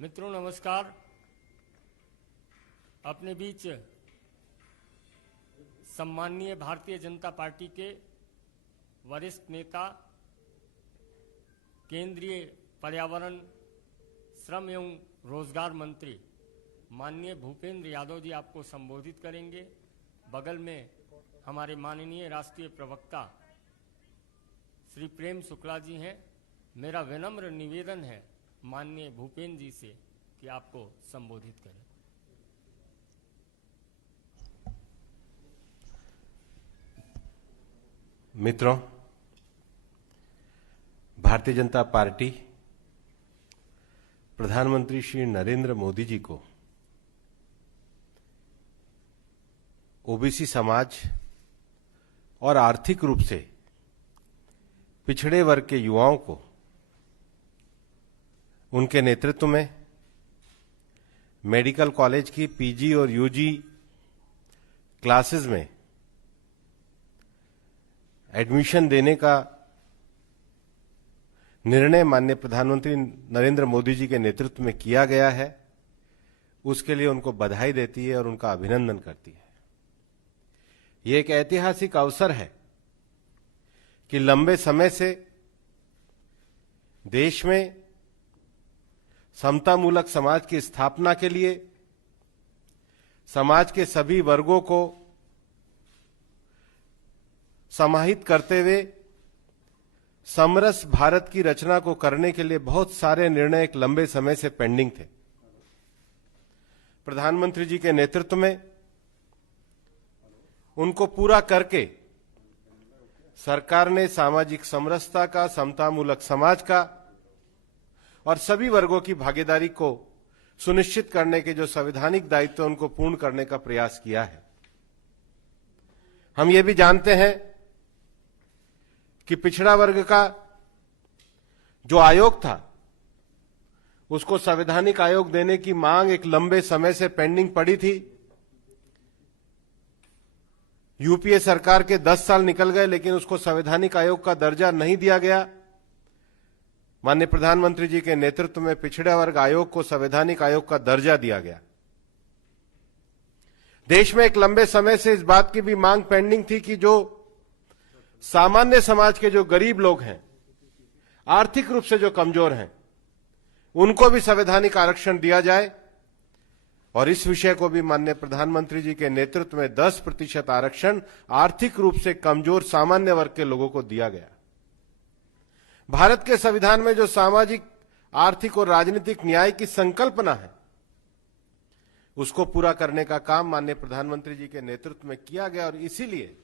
मित्रों नमस्कार। अपने बीच सम्माननीय भारतीय जनता पार्टी के वरिष्ठ नेता, केंद्रीय पर्यावरण, श्रम एवं रोजगार मंत्री माननीय भूपेंद्र यादव जी आपको संबोधित करेंगे। बगल में हमारे माननीय राष्ट्रीय प्रवक्ता श्री प्रेम शुक्ला जी हैं। मेरा विनम्र निवेदन है माननीय भूपेंद्र जी से कि आपको संबोधित करें। मित्रों, भारतीय जनता पार्टी प्रधानमंत्री श्री नरेंद्र मोदी जी को ओबीसी समाज और आर्थिक रूप से पिछड़े वर्ग के युवाओं को उनके नेतृत्व में मेडिकल कॉलेज की पीजी और यूजी क्लासेस में एडमिशन देने का निर्णय माननीय प्रधानमंत्री नरेंद्र मोदी जी के नेतृत्व में किया गया है। उसके लिए उनको बधाई देती है और उनका अभिनंदन करती है। ये एक ऐतिहासिक अवसर है कि लंबे समय से देश में समतामूलक समाज की स्थापना के लिए समाज के सभी वर्गों को समाहित करते हुए समरस भारत की रचना को करने के लिए बहुत सारे निर्णय एक लंबे समय से पेंडिंग थे। प्रधानमंत्री जी के नेतृत्व में उनको पूरा करके सरकार ने सामाजिक समरसता का, समतामूलक समाज का और सभी वर्गों की भागीदारी को सुनिश्चित करने के जो संवैधानिक दायित्व उनको पूर्ण करने का प्रयास किया है। हम ये भी जानते हैं कि पिछड़ा वर्ग का जो आयोग था उसको संवैधानिक आयोग देने की मांग एक लंबे समय से पेंडिंग पड़ी थी। यूपीए सरकार के 10 साल निकल गए लेकिन उसको संवैधानिक आयोग का दर्जा नहीं दिया गया। माननीय प्रधानमंत्री जी के नेतृत्व में पिछड़ा वर्ग आयोग को संवैधानिक आयोग का दर्जा दिया गया। देश में एक लंबे समय से इस बात की भी मांग पेंडिंग थी कि जो सामान्य समाज के जो गरीब लोग हैं, आर्थिक रूप से जो कमजोर हैं, उनको भी संवैधानिक आरक्षण दिया जाए। और इस विषय को भी माननीय प्रधानमंत्री जी के नेतृत्व में 10% आरक्षण आर्थिक रूप से कमजोर सामान्य वर्ग के लोगों को दिया गया। भारत के संविधान में जो सामाजिक, आर्थिक और राजनीतिक न्याय की संकल्पना है उसको पूरा करने का काम माननीय प्रधानमंत्री जी के नेतृत्व में किया गया। और इसीलिए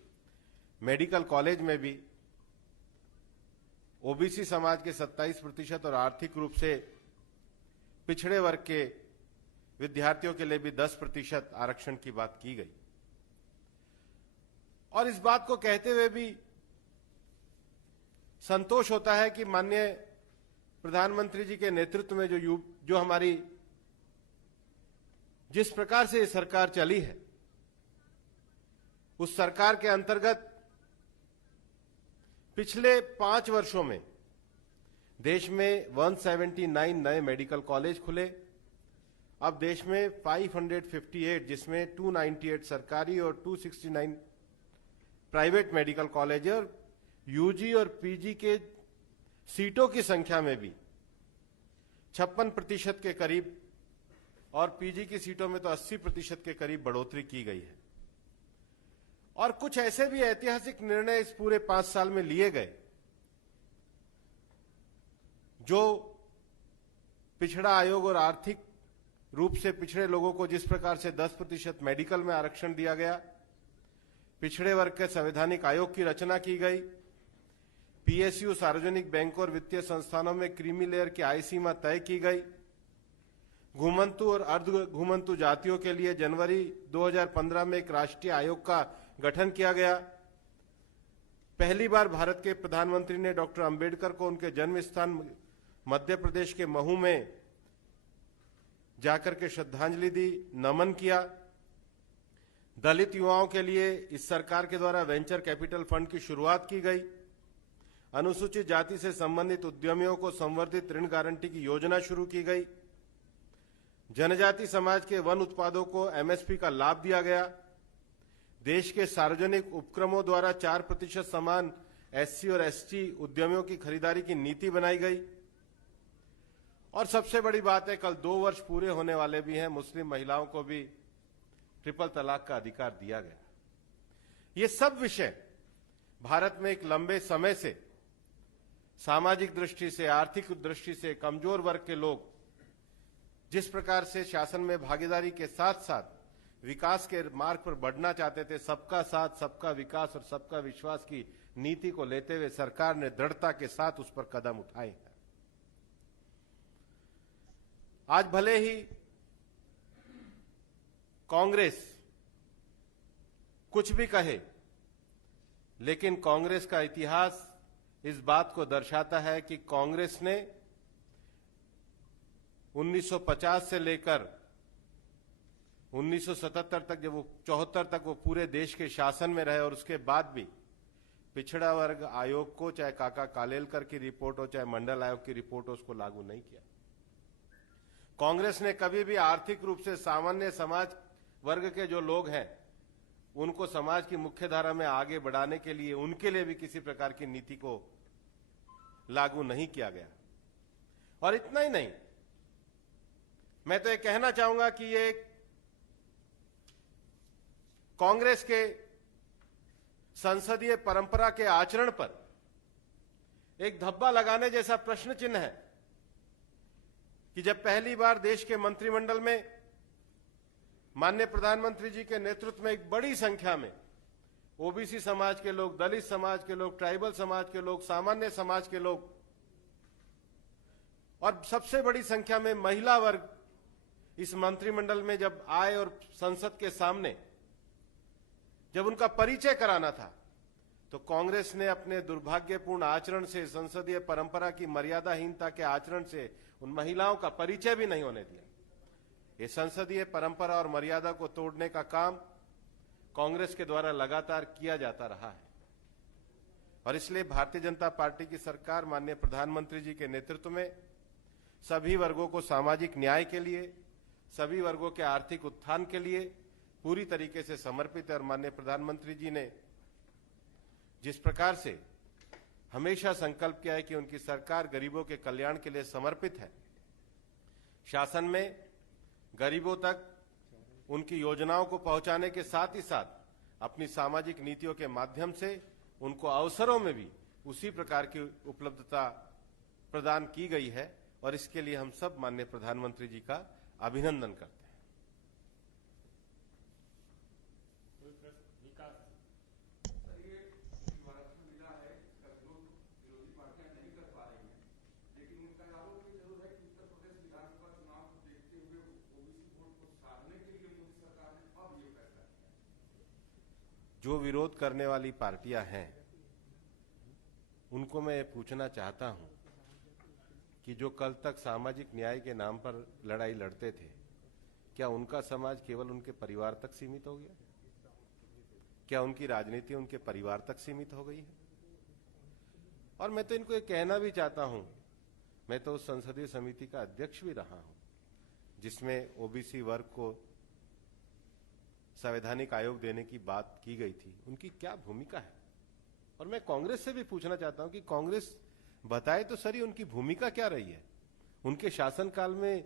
मेडिकल कॉलेज में भी ओबीसी समाज के 27% और आर्थिक रूप से पिछड़े वर्ग के विद्यार्थियों के लिए भी 10% आरक्षण की बात की गई। और इस बात को कहते हुए भी संतोष होता है कि माननीय प्रधानमंत्री जी के नेतृत्व में जो हमारी जिस प्रकार से ये सरकार चली है, उस सरकार के अंतर्गत पिछले 5 वर्षों में देश में 179 नए मेडिकल कॉलेज खुले। अब देश में 558, जिसमें 298 सरकारी और 269 प्राइवेट मेडिकल कॉलेज है। और यूजी और पीजी के सीटों की संख्या में भी 56% के करीब और पीजी की सीटों में तो 80% के करीब बढ़ोतरी की गई है। और कुछ ऐसे भी ऐतिहासिक निर्णय इस पूरे 5 साल में लिए गए जो पिछड़ा आयोग और आर्थिक रूप से पिछड़े लोगों को जिस प्रकार से 10% मेडिकल में आरक्षण दिया गया, पिछड़े वर्ग के संवैधानिक आयोग की रचना की गई, पीएसयू, सार्वजनिक बैंकों और वित्तीय संस्थानों में क्रीमी लेयर की आय सीमा तय की गई, घुमंतु और अर्ध घुमंतु जातियों के लिए जनवरी 2015 में एक राष्ट्रीय आयोग का गठन किया गया। पहली बार भारत के प्रधानमंत्री ने डॉक्टर अंबेडकर को उनके जन्म स्थान मध्य प्रदेश के महू में जाकर के श्रद्धांजलि दी, नमन किया। दलित युवाओं के लिए इस सरकार के द्वारा वेंचर कैपिटल फंड की शुरुआत की गई। अनुसूचित जाति से संबंधित उद्यमियों को संवर्धित ऋण गारंटी की योजना शुरू की गई। जनजाति समाज के वन उत्पादों को एमएसपी का लाभ दिया गया। देश के सार्वजनिक उपक्रमों द्वारा 4% समान एससी और एसटी उद्यमियों की खरीदारी की नीति बनाई गई। और सबसे बड़ी बात है, कल 2 वर्ष पूरे होने वाले भी हैं, मुस्लिम महिलाओं को भी ट्रिपल तलाक का अधिकार दिया गया। ये सब विषय भारत में एक लंबे समय से सामाजिक दृष्टि से, आर्थिक दृष्टि से कमजोर वर्ग के लोग जिस प्रकार से शासन में भागीदारी के साथ साथ विकास के मार्ग पर बढ़ना चाहते थे, सबका साथ, सबका विकास और सबका विश्वास की नीति को लेते हुए सरकार ने दृढ़ता के साथ उस पर कदम उठाए हैं। आज भले ही कांग्रेस कुछ भी कहे, लेकिन कांग्रेस का इतिहास इस बात को दर्शाता है कि कांग्रेस ने 1950 से लेकर 1977 तक, जब वो 74 तक वो पूरे देश के शासन में रहे, और उसके बाद भी पिछड़ा वर्ग आयोग को, चाहे काका कालेलकर की रिपोर्ट हो, चाहे मंडल आयोग की रिपोर्ट हो, उसको लागू नहीं किया। कांग्रेस ने कभी भी आर्थिक रूप से सामान्य समाज वर्ग के जो लोग हैं उनको समाज की मुख्यधारा में आगे बढ़ाने के लिए, उनके लिए भी किसी प्रकार की नीति को लागू नहीं किया गया। और इतना ही नहीं, मैं तो ये कहना चाहूंगा कि ये कांग्रेस के संसदीय परंपरा के आचरण पर एक धब्बा लगाने जैसा प्रश्न चिन्ह है कि जब पहली बार देश के मंत्रिमंडल में माननीय प्रधानमंत्री जी के नेतृत्व में एक बड़ी संख्या में ओबीसी समाज के लोग, दलित समाज के लोग, ट्राइबल समाज के लोग, सामान्य समाज के लोग और सबसे बड़ी संख्या में महिला वर्ग इस मंत्रिमंडल में जब आए और संसद के सामने जब उनका परिचय कराना था, तो कांग्रेस ने अपने दुर्भाग्यपूर्ण आचरण से, संसदीय परंपरा की मर्यादाहीनता के आचरण से उन महिलाओं का परिचय भी नहीं होने दिया। ये संसदीय परंपरा और मर्यादा को तोड़ने का काम कांग्रेस के द्वारा लगातार किया जाता रहा है। और इसलिए भारतीय जनता पार्टी की सरकार माननीय प्रधानमंत्री जी के नेतृत्व में सभी वर्गों को सामाजिक न्याय के लिए, सभी वर्गों के आर्थिक उत्थान के लिए पूरी तरीके से समर्पित है। और माननीय प्रधानमंत्री जी ने जिस प्रकार से हमेशा संकल्प किया है कि उनकी सरकार गरीबों के कल्याण के लिए समर्पित है, शासन में गरीबों तक उनकी योजनाओं को पहुंचाने के साथ ही साथ अपनी सामाजिक नीतियों के माध्यम से उनको अवसरों में भी उसी प्रकार की उपलब्धता प्रदान की गई है। और इसके लिए हम सब माननीय प्रधानमंत्री जी का अभिनंदन करते हैं। जो विरोध करने वाली पार्टियां हैं उनको मैं पूछना चाहता हूं कि जो कल तक सामाजिक न्याय के नाम पर लड़ाई लड़ते थे, क्या उनका समाज केवल उनके परिवार तक सीमित हो गया? क्या उनकी राजनीति उनके परिवार तक सीमित हो गई है? और मैं तो इनको ये कहना भी चाहता हूं, मैं तो उस संसदीय समिति का अध्यक्ष भी रहा हूं जिसमें ओबीसी वर्ग को संवैधानिक आयोग देने की बात की गई थी। उनकी क्या भूमिका है? और मैं कांग्रेस से भी पूछना चाहता हूं कि कांग्रेस बताए तो सही, उनकी भूमिका क्या रही है? उनके शासनकाल में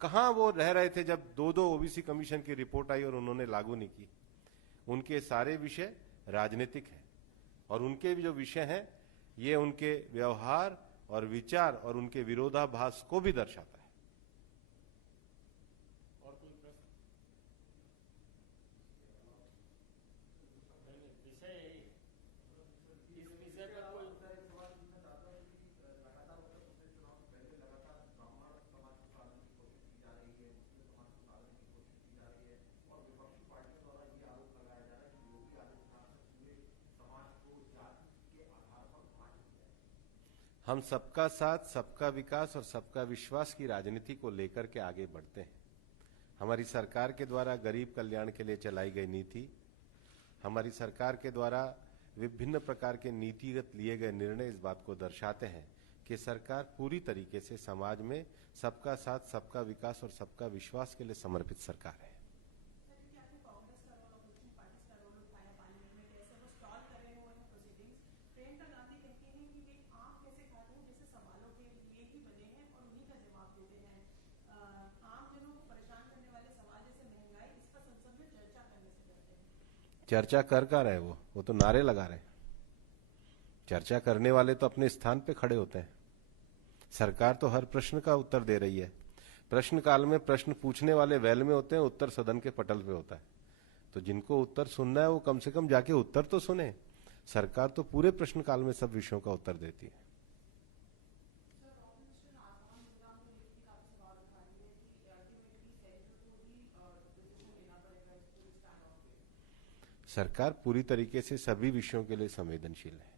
कहां वो रह रहे थे जब 2 ओबीसी कमीशन की रिपोर्ट आई और उन्होंने लागू नहीं की? उनके सारे विषय राजनीतिक हैं और उनके जो विषय हैं ये उनके व्यवहार और विचार और उनके विरोधाभास को भी दर्शाता है। हम सबका साथ, सबका विकास और सबका विश्वास की राजनीति को लेकर के आगे बढ़ते हैं। हमारी सरकार के द्वारा गरीब कल्याण के लिए चलाई गई नीति, हमारी सरकार के द्वारा विभिन्न प्रकार के नीतिगत लिए गए निर्णय इस बात को दर्शाते हैं कि सरकार पूरी तरीके से समाज में सबका साथ, सबका विकास और सबका विश्वास के लिए समर्पित सरकार है। चर्चा कर रहे वो तो नारे लगा रहे हैं। चर्चा करने वाले तो अपने स्थान पे खड़े होते हैं। सरकार तो हर प्रश्न का उत्तर दे रही है। प्रश्न काल में प्रश्न पूछने वाले वैल में होते हैं, उत्तर सदन के पटल पे होता है। तो जिनको उत्तर सुनना है वो कम से कम जाके उत्तर तो सुने। सरकार तो पूरे प्रश्न काल में सब विषयों का उत्तर देती है। सरकार पूरी तरीके से सभी विषयों के लिए संवेदनशील है।